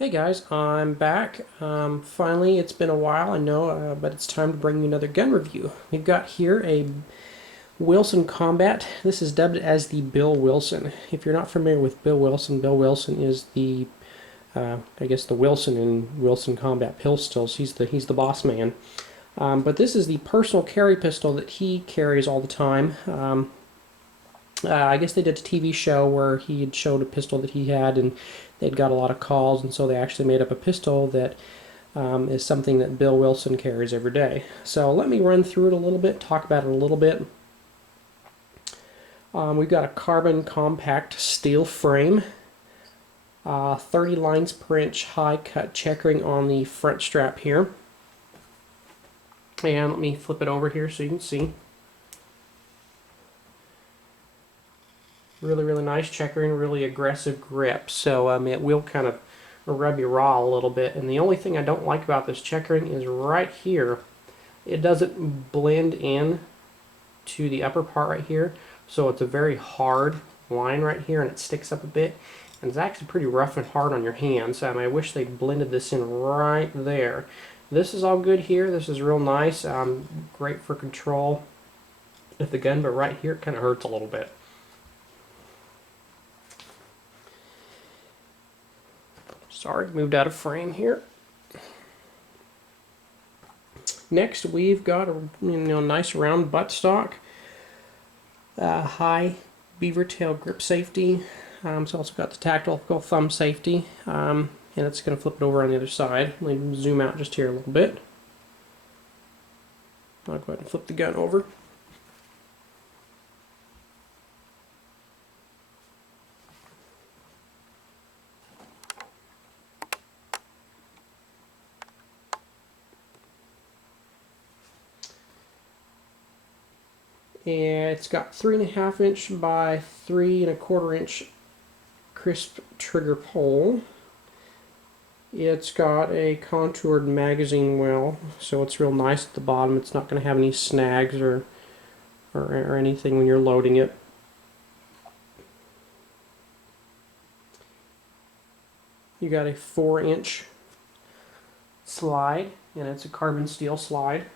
Hey guys, I'm back. Finally, it's been a while, I know, but it's time to bring you another gun review. We've got here a Wilson Combat. This is dubbed as the Bill Wilson. If you're not familiar with Bill Wilson is the, I guess, the Wilson in Wilson Combat Pistols. He's the boss man. But this is the personal carry pistol that he carries all the time. I guess they did a TV show where he had showed a pistol that he had, and they'd got a lot of calls, and so they actually made up a pistol that is something that Bill Wilson carries every day. So let me run through it a little bit, talk about it a little bit. We've got a carbon compact steel frame, 30 lines per inch high cut checkering on the front strap here. And let me flip it over here so you can see. Really nice checkering, really aggressive grip. So it will kind of rub you raw a little bit. And the only thing I don't like about this checkering is right here, it doesn't blend in to the upper part right here. So it's a very hard line right here, and it sticks up a bit. And it's actually pretty rough and hard on your hands. I wish they blended this in right there. This is all good here. This is real nice. Great for control with the gun, but right here it kind of hurts a little bit. Sorry, moved out of frame here. Next, we've got a nice round buttstock, high beaver tail grip safety. It's also got the tactile thumb safety, and it's going to flip it over on the other side. Let me zoom out just here a little bit. I'll go ahead and flip the gun over. And it's got 3.5 inch by 3.25 inch crisp trigger pull. It's got a contoured magazine well, so it's real nice at the bottom. It's not going to have any snags or anything when you're loading it. You got a 4-inch slide, and it's a carbon steel slide.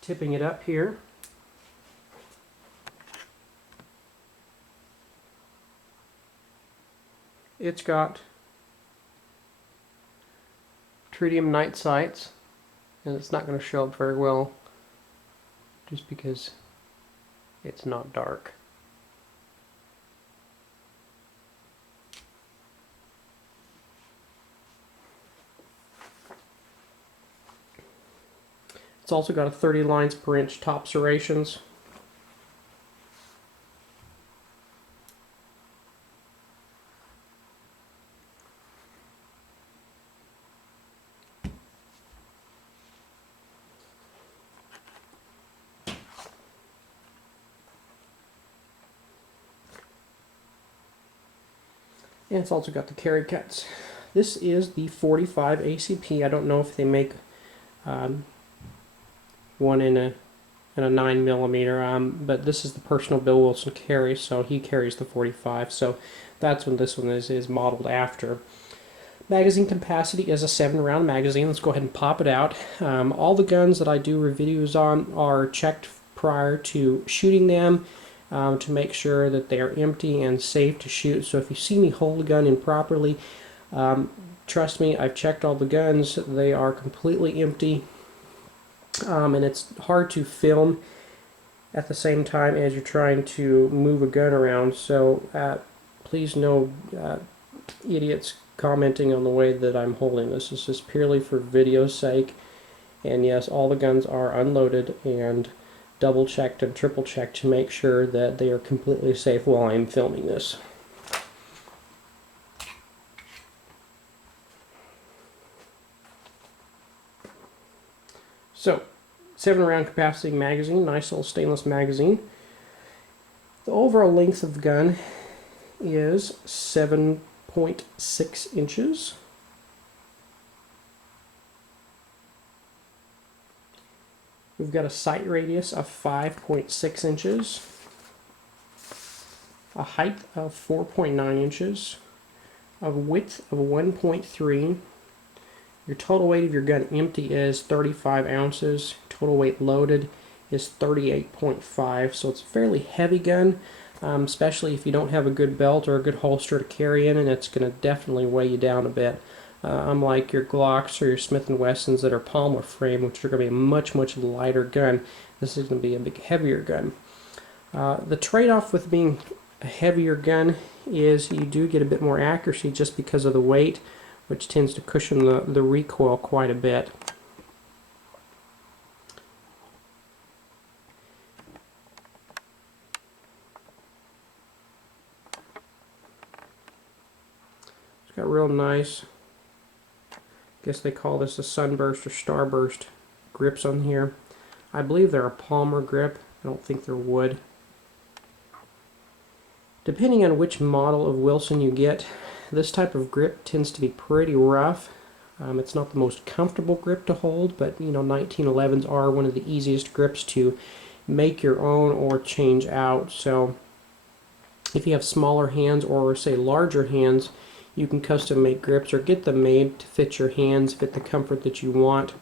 Tipping it up here. It's got tritium night sights, and it's not going to show up very well just because it's not dark. It's also got a 30 lines per inch top serrations. And it's also got the carry cuts. This is the 45 ACP. I don't know if they make one in a 9mm, but this is the personal Bill Wilson carry, so he carries the 45, so that's what this one is modeled after. Magazine capacity is a 7-round magazine. Let's go ahead and pop it out. All the guns that I do reviews on are checked prior to shooting them to make sure that they are empty and safe to shoot. So if you see me hold a gun improperly, trust me, I've checked all the guns. They are completely empty. And it's hard to film at the same time as you're trying to move a gun around, so please no idiots commenting on the way that I'm holding this. This is purely for video's sake, and yes, all the guns are unloaded and double checked and triple checked to make sure that they are completely safe while I'm filming this. So, 7-round capacity magazine, nice little stainless magazine. The overall length of the gun is 7.6 inches. We've got a sight radius of 5.6 inches. a height of 4.9 inches, a width of 1.3. Your total weight of your gun empty is 35 ounces. Total weight loaded is 38.5. So it's a fairly heavy gun, especially if you don't have a good belt or a good holster to carry in, and it's going to definitely weigh you down a bit. Unlike your Glocks or your Smith & Wessons that are polymer frame, which are going to be a much, much lighter gun, this is going to be a big heavier gun. The trade-off with being a heavier gun is you do get a bit more accuracy just because of the weight, which tends to cushion the recoil quite a bit. It's got real nice, I guess they call this a sunburst or starburst grips on here. I believe they're a polymer grip. I don't think they're wood. Depending on which model of Wilson you get, this type of grip tends to be pretty rough. It's not the most comfortable grip to hold, but 1911s are one of the easiest grips to make your own or change out. So if you have smaller hands or say larger hands, you can custom make grips or get them made to fit your hands, fit the comfort that you want.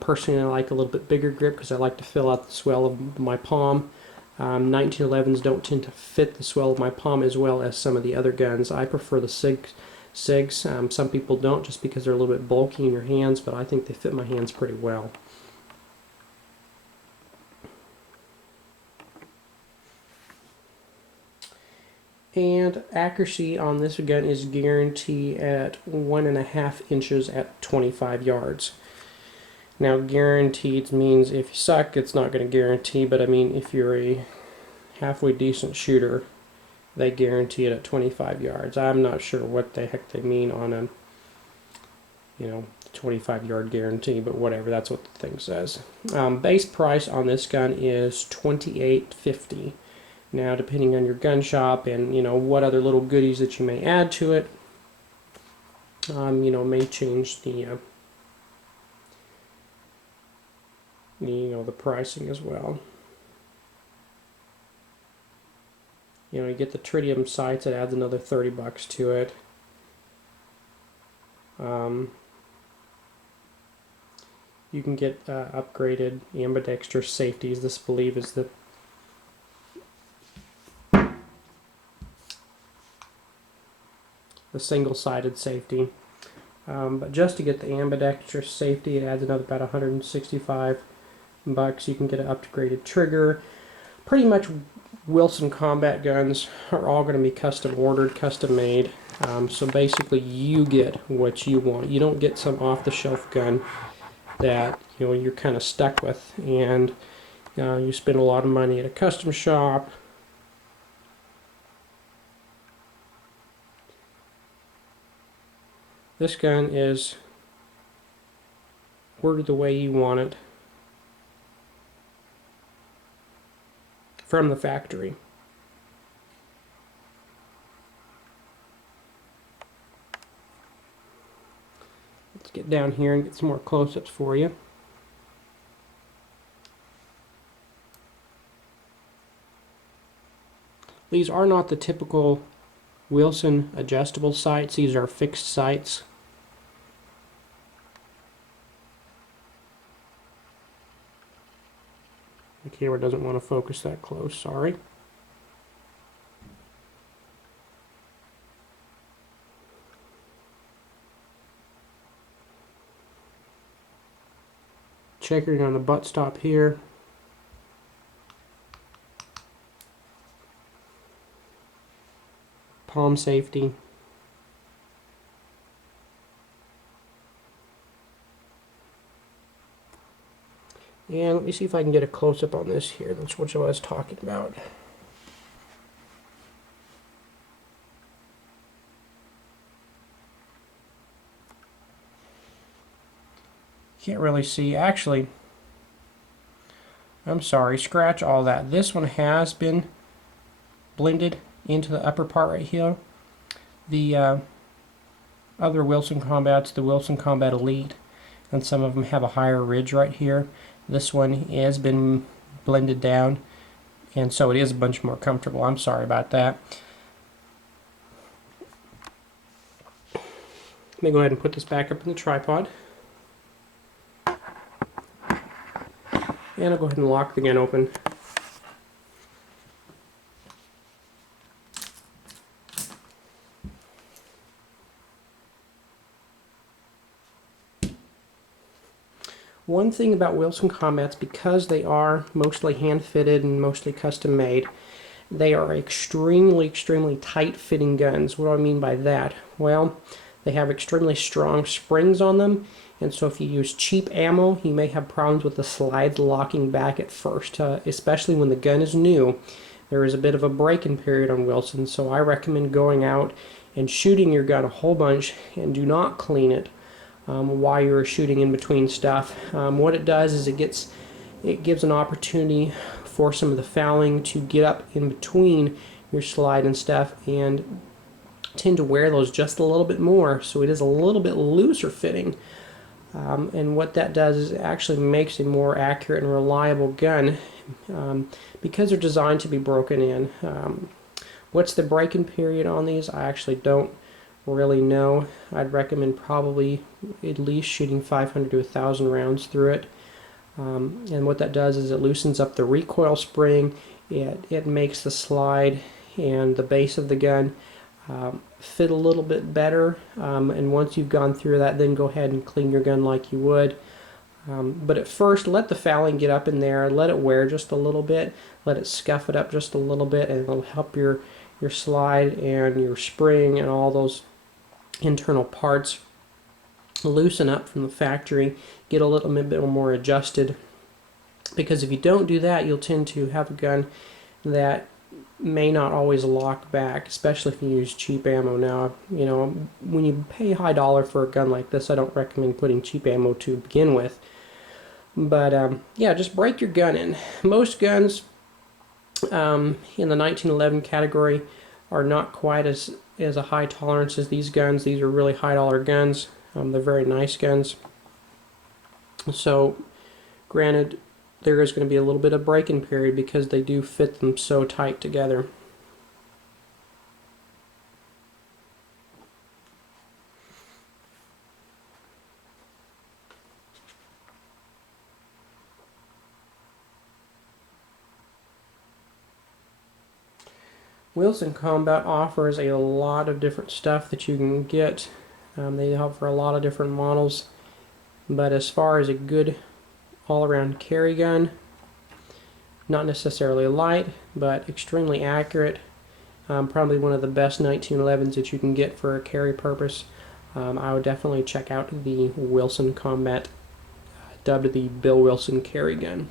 Personally, I like a little bit bigger grip because I like to fill out the swell of my palm. 1911s don't tend to fit the swell of my palm as well as some of the other guns. I prefer the SIGs. Some people don't just because they're a little bit bulky in your hands, but I think they fit my hands pretty well. And accuracy on this gun is guaranteed at 1.5 inches at 25 yards. Now, guaranteed means if you suck, it's not going to guarantee, but I mean, if you're a halfway decent shooter, they guarantee it at 25 yards. I'm not sure what the heck they mean on a, 25-yard guarantee, but whatever, that's what the thing says. Base price on this gun is $28.50. Now, depending on your gun shop and, what other little goodies that you may add to it, may change the the pricing as well. You get the tritium sights, it adds another $30 to it. You can get upgraded ambidextrous safeties. This, I believe, is the single-sided safety. But just to get the ambidextrous safety, it adds another about $165. You can get an upgraded trigger. Pretty much Wilson combat guns are all going to be custom ordered, custom made. So basically you get what you want. You don't get some off-the-shelf gun that you're kind of stuck with, and you spend a lot of money at a custom shop. This gun is ordered the way you want it from the factory. Let's get down here and get some more close-ups for you. These are not the typical Wilson adjustable sights. These are fixed sights. The camera doesn't want to focus that close, sorry. Checkering on the buttstop here. Palm safety. And let me see if I can get a close-up on this here. That's what I was talking about. Can't really see. Actually, I'm sorry, scratch all that. This one has been blended into the upper part right here. The other Wilson Combats, the Wilson Combat Elite, and some of them have a higher ridge right here. This one has been blended down and so it is a bunch more comfortable. I'm sorry about that. Let me go ahead and put this back up in the tripod. And I'll go ahead and lock the gun open. One thing about Wilson Combats, because they are mostly hand-fitted and mostly custom-made, they are extremely tight-fitting guns. What do I mean by that? Well, they have extremely strong springs on them, and so if you use cheap ammo, you may have problems with the slides locking back at first, especially when the gun is new. There is a bit of a break-in period on Wilson, so I recommend going out and shooting your gun a whole bunch and do not clean it while you're shooting in between stuff. What it does is it gives an opportunity for some of the fouling to get up in between your slide and stuff, and tend to wear those just a little bit more, so it is a little bit looser fitting. And what that does is it actually makes a more accurate and reliable gun because they're designed to be broken in. What's the break-in period on these? I actually don't really know. I'd recommend probably at least shooting 500 to 1,000 rounds through it. And what that does is it loosens up the recoil spring. It makes the slide and the base of the gun fit a little bit better. And once you've gone through that, then go ahead and clean your gun like you would. But at first, let the fouling get up in there, let it wear just a little bit, let it scuff it up just a little bit, and it'll help your slide and your spring and all those internal parts loosen up from the factory, get a little bit more adjusted. Because if you don't do that, you'll tend to have a gun that may not always lock back, especially if you use cheap ammo. Now, you know, when you pay high dollar for a gun like this, I don't recommend putting cheap ammo to begin with. But yeah, just break your gun in. Most guns in the 1911 category are not quite as a high tolerance as these guns. These are really high dollar guns. They're very nice guns. So, granted, there is going to be a little bit of break-in period because they do fit them so tight together. Wilson Combat offers a lot of different stuff that you can get. They offer a lot of different models, but as far as a good all-around carry gun, not necessarily light, but extremely accurate, probably one of the best 1911s that you can get for a carry purpose. I would definitely check out the Wilson Combat, dubbed the Bill Wilson carry gun.